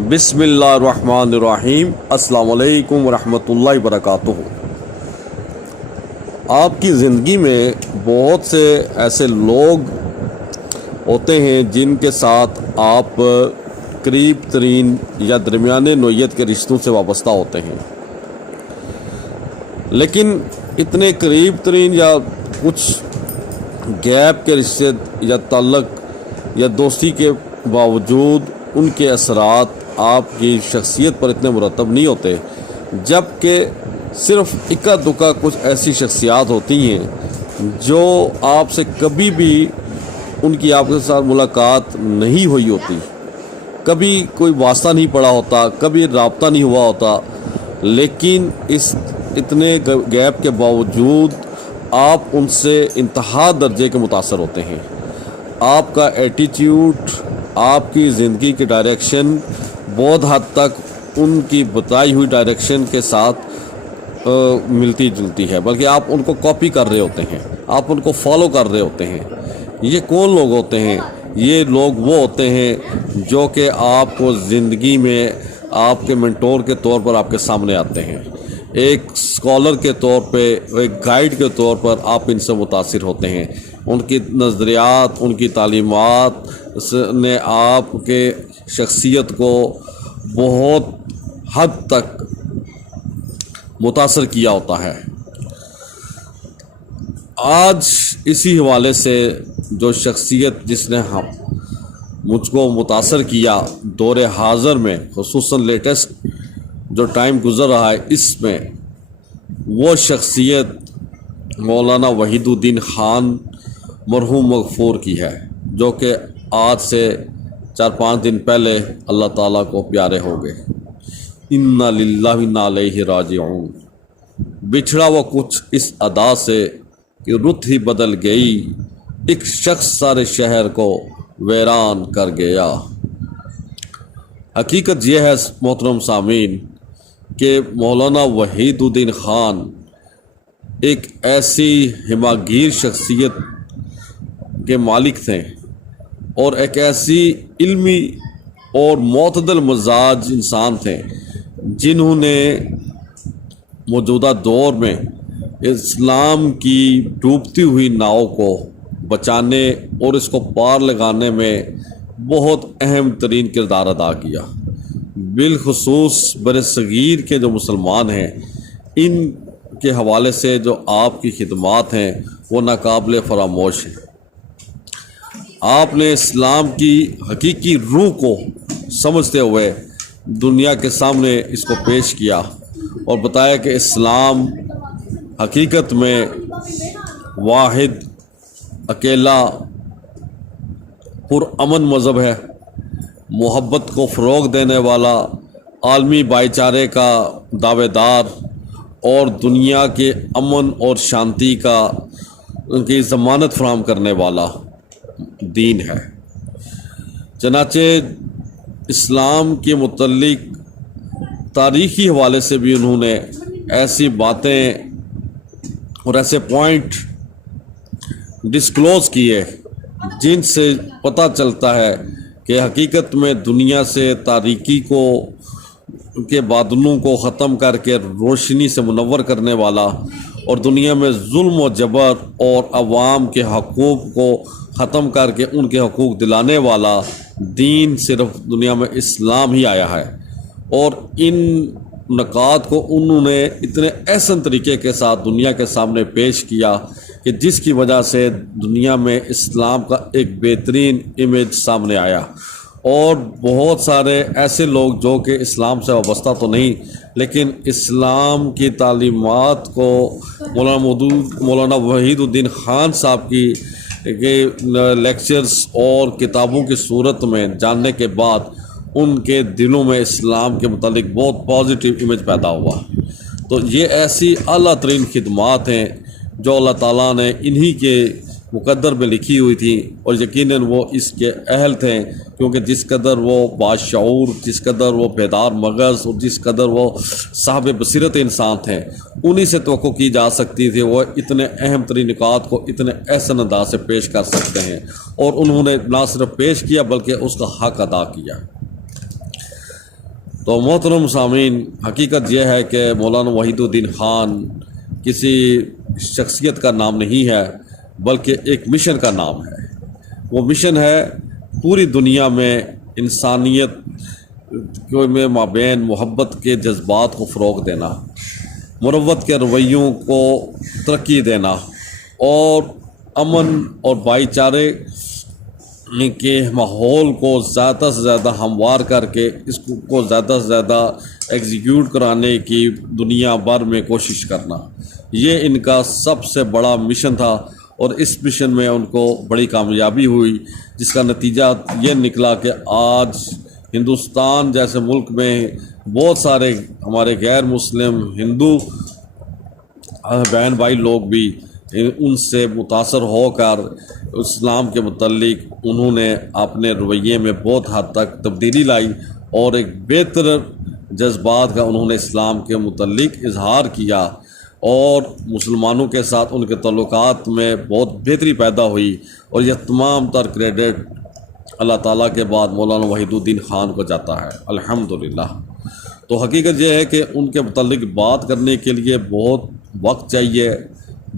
بسم اللہ الرحمن الرحیم۔ السلام علیکم ورحمۃ اللہ وبرکاتہ۔ آپ کی زندگی میں بہت سے ایسے لوگ ہوتے ہیں جن کے ساتھ آپ قریب ترین یا درمیانے نوعیت کے رشتوں سے وابستہ ہوتے ہیں، لیکن اتنے قریب ترین یا کچھ گیپ کے رشتے یا تعلق یا دوستی کے باوجود ان کے اثرات آپ کی شخصیت پر اتنے مرتب نہیں ہوتے، جبکہ صرف اکا دکا کچھ ایسی شخصیات ہوتی ہیں جو آپ سے کبھی بھی ان کی آپ کے ساتھ ملاقات نہیں ہوئی ہوتی، کبھی کوئی واسطہ نہیں پڑا ہوتا، کبھی رابطہ نہیں ہوا ہوتا، لیکن اس اتنے گیپ کے باوجود آپ ان سے انتہا درجے کے متاثر ہوتے ہیں۔ آپ کا ایٹیٹیوڈ، آپ کی زندگی کی ڈائریکشن بہت حد تک ان کی بتائی ہوئی ڈائریکشن کے ساتھ ملتی جلتی ہے، بلکہ آپ ان کو کاپی کر رہے ہوتے ہیں، آپ ان کو فالو کر رہے ہوتے ہیں۔ یہ کون لوگ ہوتے ہیں؟ یہ لوگ وہ ہوتے ہیں جو کہ آپ کو زندگی میں آپ کے منٹور کے طور پر آپ کے سامنے آتے ہیں، ایک اسکالر کے طور پہ، ایک گائیڈ کے طور پر آپ ان سے متاثر ہوتے ہیں۔ ان کی نظریات، ان کی تعلیمات نے آپ کے شخصیت کو بہت حد تک متاثر کیا ہوتا ہے۔ آج اسی حوالے سے جو شخصیت جس نے مجھ کو متاثر کیا دور حاضر میں، خصوصاً لیٹسٹ جو ٹائم گزر رہا ہے اس میں، وہ شخصیت مولانا وحید الدین خان مرحوم مغفور کی ہے، جو کہ آج سے 4-5 دن پہلے اللہ تعالیٰ کو پیارے ہو گئے۔ انا للہ و انا الیہ راجعون۔ بچھڑا وہ کچھ اس ادا سے کہ رت ہی بدل گئی، ایک شخص سارے شہر کو ویران کر گیا۔ حقیقت یہ ہے محترم سامعین کہ مولانا وحید الدین خان ایک ایسی ہماگیر شخصیت کے مالک تھے اور ایک ایسی علمی اور معتدل مزاج انسان تھے جنہوں نے موجودہ دور میں اسلام کی ڈوبتی ہوئی ناؤ کو بچانے اور اس کو پار لگانے میں بہت اہم ترین کردار ادا کیا۔ بالخصوص برصغیر کے جو مسلمان ہیں، ان کے حوالے سے جو آپ کی خدمات ہیں وہ ناقابل فراموش ہیں۔ آپ نے اسلام کی حقیقی روح کو سمجھتے ہوئے دنیا کے سامنے اس کو پیش کیا اور بتایا کہ اسلام حقیقت میں واحد اکیلا پرامن مذہب ہے، محبت کو فروغ دینے والا، عالمی بھائی چارے کا دعوے دار اور دنیا کے امن اور شانتی کی ضمانت فراہم کرنے والا دین ہے۔ چنانچہ اسلام کے متعلق تاریخی حوالے سے بھی انہوں نے ایسی باتیں اور ایسے پوائنٹ ڈسکلوز کیے جن سے پتہ چلتا ہے کہ حقیقت میں دنیا سے تاریکی کو کے بادلوں کو ختم کر کے روشنی سے منور کرنے والا اور دنیا میں ظلم و جبر اور عوام کے حقوق کو ختم کر کے ان کے حقوق دلانے والا دین صرف دنیا میں اسلام ہی آیا ہے۔ اور ان نکات کو انہوں نے اتنے احسن طریقے کے ساتھ دنیا کے سامنے پیش کیا کہ جس کی وجہ سے دنیا میں اسلام کا ایک بہترین امیج سامنے آیا۔ اور بہت سارے ایسے لوگ جو کہ اسلام سے وابستہ تو نہیں لیکن اسلام کی تعلیمات کو مولانا وحید الدین خان صاحب کی لیکچرز اور کتابوں کی صورت میں جاننے کے بعد ان کے دلوں میں اسلام کے متعلق بہت پازیٹیو امیج پیدا ہوا۔ تو یہ ایسی اعلیٰ ترین خدمات ہیں جو اللہ تعالیٰ نے انہی کے مقدر میں لکھی ہوئی تھی، اور یقیناً وہ اس کے اہل تھے، کیونکہ جس قدر وہ باشعور، جس قدر وہ بیدار مغز اور جس قدر وہ صاحب بصیرت انسان تھے، انہی سے توقع کی جا سکتی تھی وہ اتنے اہم ترین نکات کو اتنے احسن انداز سے پیش کر سکتے ہیں، اور انہوں نے نہ صرف پیش کیا بلکہ اس کا حق ادا کیا۔ تو محترم سامعین، حقیقت یہ ہے کہ مولانا وحید الدین خان کسی شخصیت کا نام نہیں ہے بلکہ ایک مشن کا نام ہے۔ وہ مشن ہے پوری دنیا میں انسانیت میں مابین محبت کے جذبات کو فروغ دینا، مروت کے رویوں کو ترقی دینا اور امن اور بھائی چارے کے ماحول کو زیادہ سے زیادہ ہموار کر کے اس کو زیادہ سے زیادہ ایگزیکیوٹ کرانے کی دنیا بھر میں کوشش کرنا، یہ ان کا سب سے بڑا مشن تھا۔ اور اس مشن میں ان کو بڑی کامیابی ہوئی، جس کا نتیجہ یہ نکلا کہ آج ہندوستان جیسے ملک میں بہت سارے ہمارے غیر مسلم ہندو بہن بھائی لوگ بھی ان سے متاثر ہو کر اسلام کے متعلق انہوں نے اپنے رویے میں بہت حد تک تبدیلی لائی اور ایک بہتر جذبات کا انہوں نے اسلام کے متعلق اظہار کیا، اور مسلمانوں کے ساتھ ان کے تعلقات میں بہت بہتری پیدا ہوئی۔ اور یہ تمام تر کریڈٹ اللہ تعالیٰ کے بعد مولانا وحید الدین خان کو جاتا ہے، الحمدللہ۔ تو حقیقت یہ ہے کہ ان کے متعلق بات کرنے کے لیے بہت وقت چاہیے،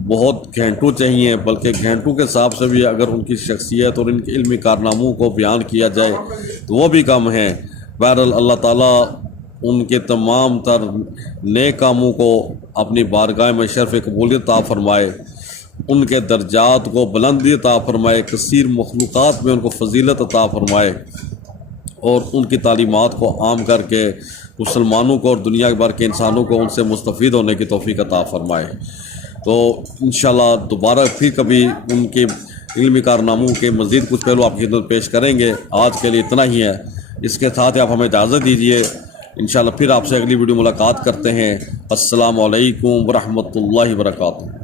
بہت گھنٹوں چاہیے، بلکہ گھنٹوں کے حساب سے بھی اگر ان کی شخصیت اور ان کے علمی کارناموں کو بیان کیا جائے تو وہ بھی کم ہیں۔ بہرحال اللہ تعالیٰ ان کے تمام تر نیک کاموں کو اپنی بارگاہ میں شرف قبولیت عطا فرمائے، ان کے درجات کو بلندی عطا فرمائے، کثیر مخلوقات میں ان کو فضیلت عطا فرمائے، اور ان کی تعلیمات کو عام کر کے مسلمانوں کو اور دنیا بھر کے انسانوں کو ان سے مستفید ہونے کی توفیق عطا فرمائے۔ تو انشاءاللہ دوبارہ پھر کبھی ان کے علمی کارناموں کے مزید کچھ پہلو آپ کی خدمت پیش کریں گے۔ آج کے لیے اتنا ہی ہے، اس کے ساتھ آپ ہمیں اجازت دیجیے، انشاءاللہ پھر آپ سے اگلی ویڈیو ملاقات کرتے ہیں۔ السلام علیکم ورحمۃ اللہ وبرکاتہ۔